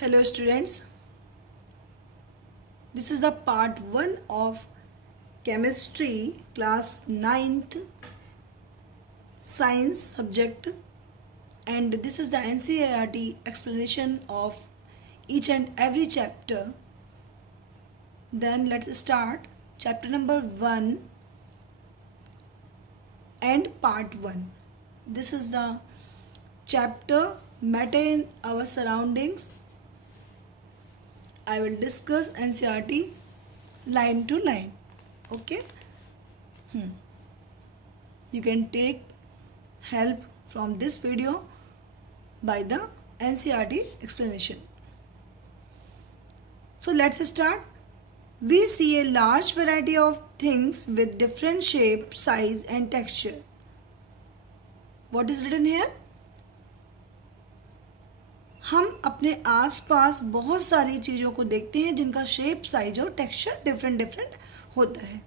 Hello students, this is the part 1 of chemistry class 9th science subject, and this is the NCERT explanation of each and every chapter. Then let's start chapter number 1 and part 1. This is the chapter matter in our surroundings. I will discuss NCERT line to line. Okay. You can take help from this video by the NCERT explanation. So let's start. We see a large variety of things with different shape, size and texture. What is written here? हम अपने आसपास बहुत सारी चीज़ों को देखते हैं जिनका शेप, साइज और टेक्सचर डिफरेंट होता है.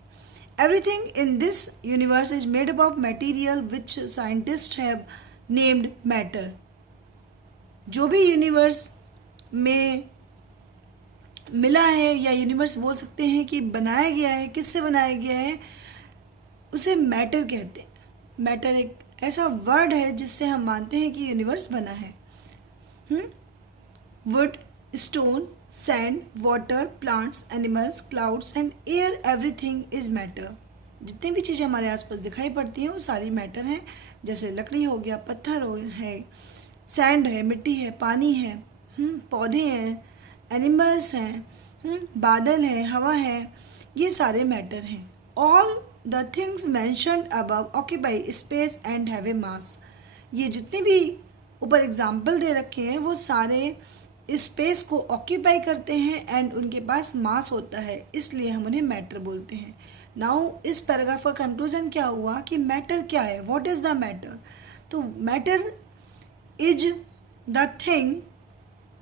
Everything in this universe is made up of material which scientist have named matter. जो भी यूनिवर्स में मिला है या यूनिवर्स बोल सकते हैं कि बनाया गया है, किससे बनाया गया है, उसे मैटर कहते हैं. मैटर एक ऐसा वर्ड है जिससे हम मानते हैं कि यूनिवर्स बना है. Wood, stone, sand, water, plants, animals, clouds and air, everything is matter. जितनी भी चीज़ें हमारे आसपास दिखाई पड़ती हैं वो सारी मैटर हैं. जैसे लकड़ी हो गया, पत्थर है, सैंड है, मिट्टी है, पानी है, पौधे हैं, एनिमल्स हैं, बादल है, हवा है, ये सारे मैटर हैं. All the things mentioned above occupy space and have a mass. ये जितने भी ऊपर एग्जाम्पल दे रखे हैं वो सारे स्पेस को ऑक्यूपाई करते हैं एंड उनके पास मास होता है, इसलिए हम उन्हें मैटर बोलते हैं. नाउ इस पैराग्राफ का कंक्लूजन क्या हुआ कि मैटर क्या है, व्हाट इज़ द मैटर. तो matter is the thing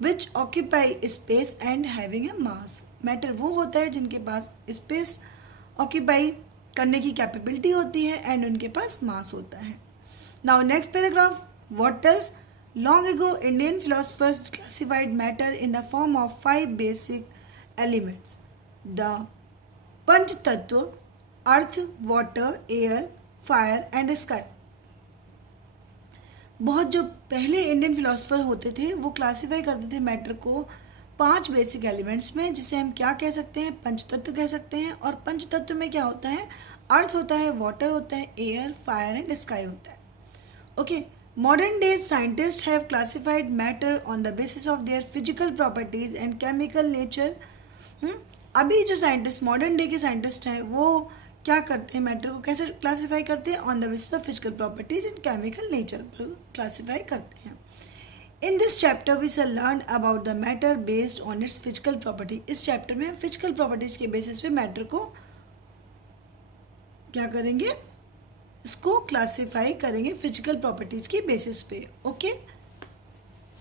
which occupy space and having a mass. Matter वो होता है जिनके पास स्पेस ऑक्यूपाई करने की कैपेबिलिटी होती है एंड उनके पास मास होता है. Now next paragraph what tells? Long ago, Indian philosophers classified matter in the form of 5 basic elements. The Panch Tattva, earth, water, air, fire and sky. बहुत जो पहले इंडियन फिलोसफर होते थे वो क्लासीफाई करते थे मैटर को 5 बेसिक एलिमेंट्स में, जिसे हम क्या कह सकते हैं, पंचतत्व कह सकते हैं. और पंचतत्व में क्या होता है, अर्थ होता है, वाटर होता है, एयर, फायर एंड स्काई होता है. Okay. Modern day scientists have classified matter on the basis of their physical properties and chemical nature. अभी जो साइंटिस्ट, मॉडर्न डे के साइंटिस्ट हैं, वो क्या करते हैं, मैटर को कैसे क्लासीफाई करते हैं, on the basis of physical properties and chemical nature पर क्लासीफाई करते हैं. In this chapter we shall learn about the matter based on its physical property. इस चैप्टर में हम फिजिकल प्रॉपर्टीज के बेसिस पे मैटर को क्या करेंगे, इसको क्लासीफाई करेंगे फिजिकल प्रॉपर्टीज की बेसिस पे. Okay.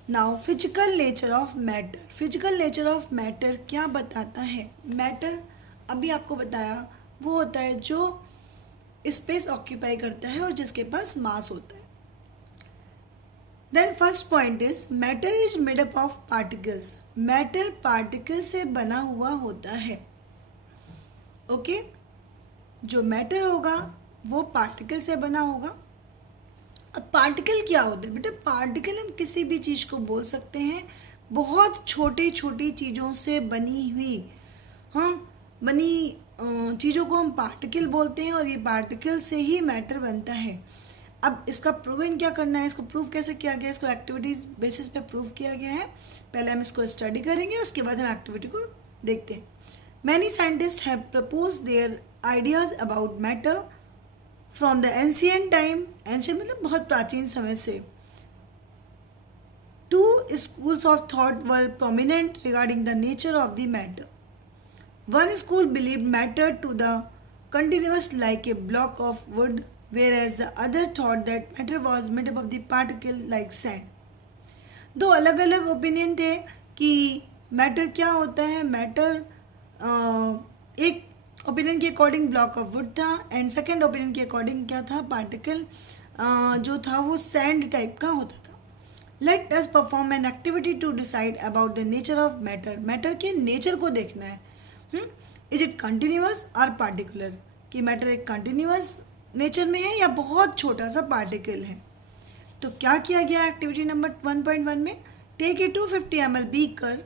Now physical nature of matter. Physical nature of matter क्या बताता है. मैटर अभी आपको बताया वो होता है जो स्पेस ऑक्यूपाई करता है और जिसके पास मास होता है. Then first point is matter is made up of particles. Matter particle से बना हुआ होता है. ओके. जो मैटर होगा वो पार्टिकल से बना होगा. अब पार्टिकल क्या होता है बेटा, पार्टिकल हम किसी भी चीज़ को बोल सकते हैं, बहुत छोटी छोटी चीज़ों से बनी हुई चीज़ों को हम पार्टिकल बोलते हैं और ये पार्टिकल से ही मैटर बनता है. अब इसका प्रूवन क्या करना है, इसको प्रूव कैसे किया गया, इसको एक्टिविटीज़ बेसिस पे प्रूव किया गया है. पहले हम इसको स्टडी करेंगे, उसके बाद हम एक्टिविटी को देखते हैं. Many scientist have propose there ideas about matter from the ancient time. Ancient मतलब बहुत प्राचीन समय से. 2 schools of thought were prominent regarding the nature of the matter. One school believed matter to the continuous like a block of wood, whereas the other thought that matter was made up of the particle like sand. 2 अलग अलग opinion थे कि matter क्या होता है. Matter एक opinion के according block of would था एंड सेकेंड ओपिनियन के अकॉर्डिंग क्या था, पार्टिकल जो था वो सैंड टाइप का होता था. Let us perform an activity to decide about the nature of matter. Matter के नेचर को देखना है। इज इट कंटिन्यूअस और पार्टिकुलर, कि मैटर एक कंटिन्यूअस नेचर में है या बहुत छोटा सा पार्टिकल है। तो क्या किया गया एक्टिविटी नंबर 1.1 में, take a 250 ml beaker,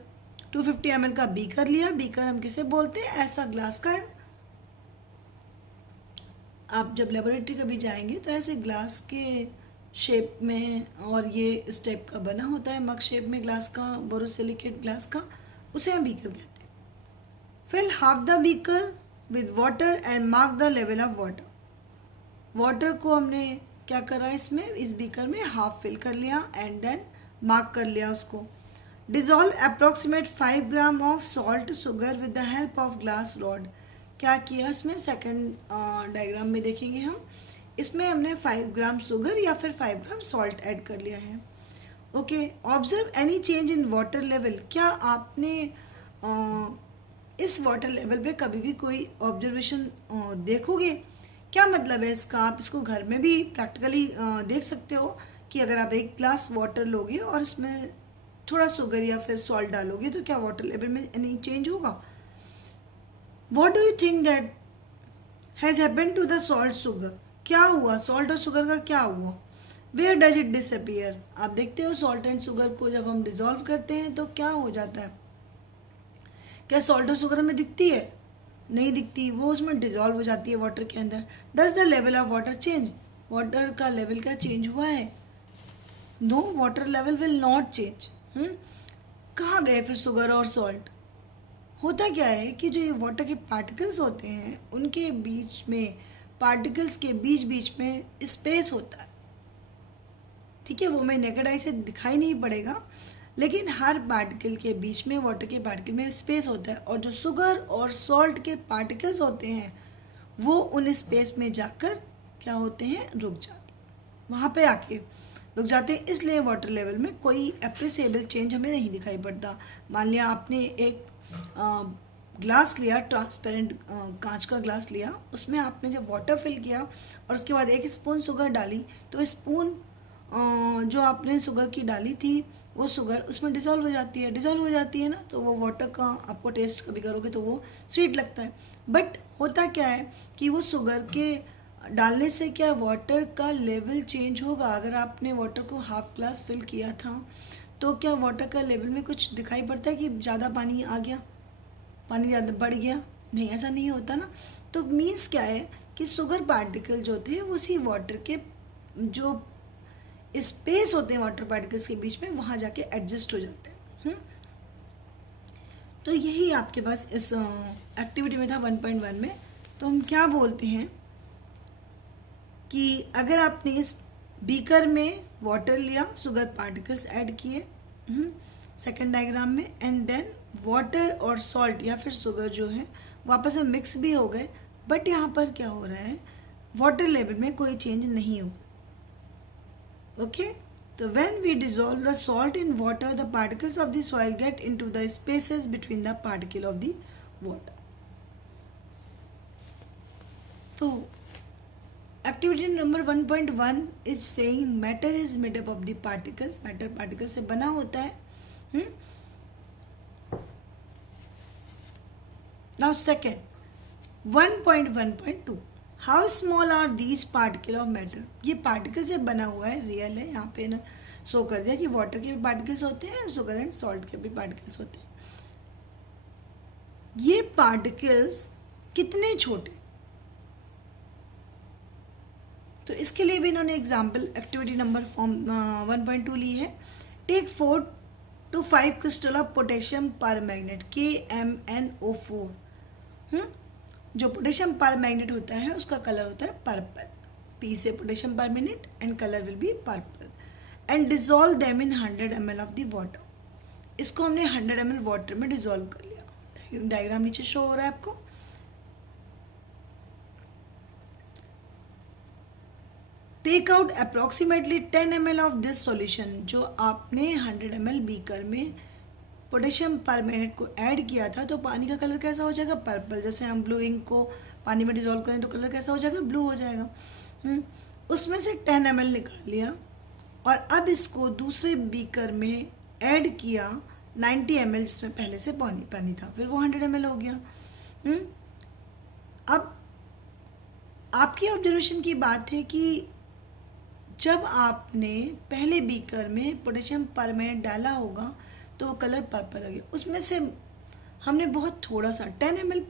250 ml का बीकर लिया। बीकर हम किसे बोलते हैं, ऐसा ग्लास का है। आप जब लेबोरेटरी कभी जाएंगे तो ऐसे ग्लास के शेप में और ये इस टाइप का बना होता है, मग शेप में ग्लास का, बोरोसिलिकेट ग्लास का, उसे हम बीकर कहते हैं। Fill half the beaker with water and mark the level of water. Water को हमने क्या करा, इसमें इस बीकर में हाफ फिल कर लिया एंड देन मार्क कर लिया उसको। Dissolve approximate 5 gram of salt sugar with the help of glass rod. क्या किया इसमें, सेकंड डायग्राम में देखेंगे हम, इसमें हमने 5 ग्राम शुगर या फिर 5 ग्राम सॉल्ट ऐड कर लिया है। Okay, observe any change in water level. क्या आपने इस वाटर लेवल पे कभी भी कोई ऑब्जर्वेशन देखोगे? क्या मतलब है इसका, आप इसको घर में भी प्रैक्टिकली देख सकते हो कि अगर आप एक ग्लास वाटर लोगे और इसमें थोड़ा शुगर या फिर सॉल्ट डालोगे तो क्या वाटर लेवल में एनी चेंज होगा? What do you think that has happen to the salt sugar. क्या हुआ, सॉल्ट और शुगर का क्या हुआ? Where does it disappear. आप देखते हो सॉल्ट एंड शुगर को जब हम डिजॉल्व करते हैं तो क्या हो जाता है? क्या सॉल्ट और शुगर हमें दिखती है? नहीं दिखती, वो उसमें डिजॉल्व हो जाती है वाटर के अंदर। Does the level of water change. Water का लेवल क्या चेंज हुआ है? No, water level will not change. कहाँ गए फिर शुगर और सॉल्ट? होता क्या है कि जो ये वाटर के पार्टिकल्स होते हैं उनके बीच में, पार्टिकल्स के बीच बीच में स्पेस होता है। ठीक है, वो मैं नेकेड आई से दिखाई नहीं पड़ेगा, लेकिन हर पार्टिकल के बीच में, वाटर के पार्टिकल में स्पेस होता है, और जो शुगर और सॉल्ट के पार्टिकल्स होते हैं वो उन स्पेस में जाकर क्या होते हैं, रुक जाते हैं, वहाँ पे आके रुक जाते हैं। इसलिए वाटर लेवल में कोई एप्रिसिएबल चेंज हमें नहीं दिखाई पड़ता। मान लिया आपने एक ग्लास लिया, ट्रांसपेरेंट कांच का ग्लास लिया, उसमें आपने जब वाटर फिल किया और उसके बाद 1 स्पून शुगर डाली, तो स्पून जो आपने शुगर की डाली थी वो शुगर उसमें डिज़ोल्व हो जाती है। डिज़ोल्व हो जाती है ना, तो वो वाटर का आपको टेस्ट कभी करोगे तो वो स्वीट लगता है। बट होता क्या है कि वो शुगर के डालने से क्या वाटर का लेवल चेंज होगा। अगर आपने वाटर को हाफ ग्लास फिल किया था तो क्या वाटर का लेवल में कुछ दिखाई पड़ता है कि ज़्यादा पानी आ गया, पानी ज़्यादा बढ़ गया? नहीं, ऐसा नहीं होता ना। तो मीन्स क्या है कि शुगर पार्टिकल जो थे उसी वाटर के जो स्पेस होते हैं वाटर पार्टिकल्स के बीच में, वहाँ जाके एडजस्ट हो जाते हैं। तो यही आपके पास इस एक्टिविटी में था 1.1 में। तो हम क्या बोलते हैं कि अगर आपने इस बीकर में वाटर लिया, शुगर पार्टिकल्स ऐड किए सेकंड डायग्राम में, एंड देन वाटर और सॉल्ट या फिर शुगर जो है वापस में मिक्स भी हो गए, बट यहाँ पर क्या हो रहा है, वाटर लेवल में कोई चेंज नहीं हुआ। ओके, तो when we dissolve the salt in water, the particles of the soil get into the spaces between the particle of the water. तो activity number 1.1 is saying matter is made up of the particles. Matter particle से बना होता है। Now second 1.1.2, how small are these particle of matter. ये particle से बना हुआ है, रियल है। यहाँ पे ना शो कर दिया कि वाटर के भी पार्टिकल्स होते हैं, शुगर एंड सॉल्ट के भी पार्टिकल्स होते हैं। ये पार्टिकल्स कितने छोटे, तो इसके लिए भी इन्होंने एग्जाम्पल एक्टिविटी नंबर 1.2 ली है। Take 4 to 5 crystal of potassium permanganate, KMnO4। जो पोटेशियम पर मैग्नेट होता है उसका कलर होता है पर्पल। P से पोटेशियम पर minute and colour will be purple. And dissolve them in 100 ml of the water. इसको हमने 100 ml वाटर में डिजोल्व कर लिया। डायग्राम नीचे शो हो रहा है आपको। Take out approximately 10 ml of this solution. जो आपने 100 ml बीकर में पोटेशियम परमैंगनेट को ऐड किया था, तो पानी का कलर कैसा हो जाएगा, पर्पल। जैसे हम ब्लू इंक को पानी में डिजोल्व करें तो कलर कैसा हो जाएगा, ब्लू हो जाएगा। उसमें से 10 ml निकाल लिया और अब इसको दूसरे बीकर में ऐड किया 90 ml, जिसमें पहले से पानी था, फिर वो 100 ml हो गया। अब आपकी ऑब्जर्वेशन की बात है कि जब आपने पहले बीकर में पोटेशियम परमैंगनेट डाला होगा तो वो कलर पर्पल हो गया। उसमें से हमने बहुत थोड़ा सा 10 ml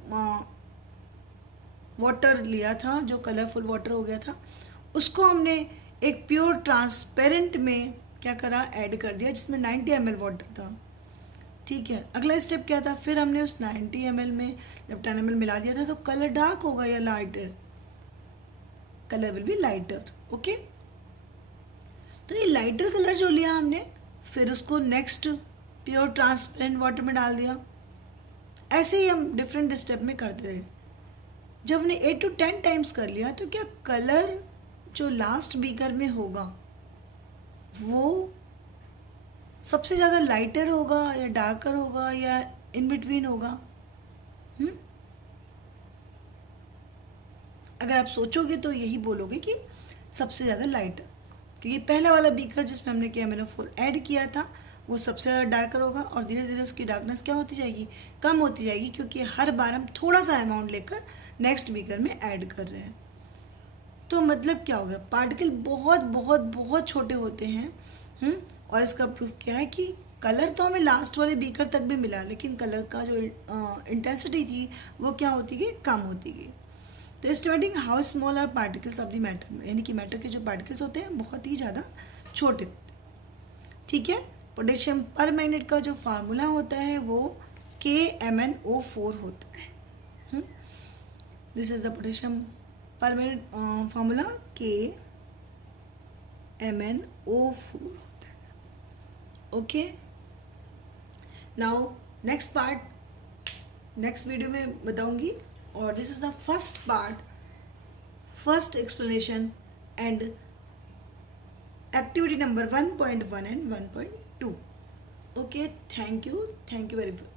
वाटर लिया था, जो कलरफुल वाटर हो गया था, उसको हमने एक प्योर ट्रांसपेरेंट में क्या करा, ऐड कर दिया, जिसमें 90 ml वाटर था। ठीक है, अगला स्टेप क्या था, फिर हमने उस 90 ml में जब 10 ml मिला दिया था तो कलर डार्क होगा या lighter, colour will be lighter. Okay, तो ये लाइटर कलर जो लिया हमने, फिर उसको नेक्स्ट प्योर ट्रांसपेरेंट वाटर में डाल दिया। ऐसे ही हम डिफरेंट स्टेप में करते रहे। जब हमने 8 to 10 टाइम्स कर लिया तो क्या कलर जो लास्ट बीकर में होगा वो सबसे ज़्यादा लाइटर होगा या डार्कर होगा या इन बिटवीन होगा? अगर आप सोचोगे तो यही बोलोगे कि सबसे ज़्यादा लाइटर, क्योंकि पहला वाला बीकर जिसमें हमने KMnO4 ऐड किया था वो सबसे ज़्यादा डार्कर होगा और धीरे धीरे उसकी डार्कनेस क्या होती जाएगी, कम होती जाएगी, क्योंकि हर बार हम थोड़ा सा अमाउंट लेकर नेक्स्ट बीकर में ऐड कर रहे हैं। तो मतलब क्या हो गया, पार्टिकल बहुत बहुत बहुत छोटे होते हैं। और इसका प्रूफ क्या है कि कलर तो हमें लास्ट वाले बीकर तक भी मिला, लेकिन कलर का जो इंटेंसिटी थी वो क्या होती गई, कम होती गई। तो estimating how small are particles of the matter, यानी कि मैटर के जो पार्टिकल्स होते हैं बहुत ही ज़्यादा छोटे। ठीक है, पोटेशियम परमैंगनेट का जो फार्मूला होता है वो KMnO4 होता है। This is the potassium permanganate formula, KMnO4 होता है। Okay, now next part next video में बताऊंगी, और this is the first part, first explanation and activity number 1.1 and 1.2. Okay, thank you very much.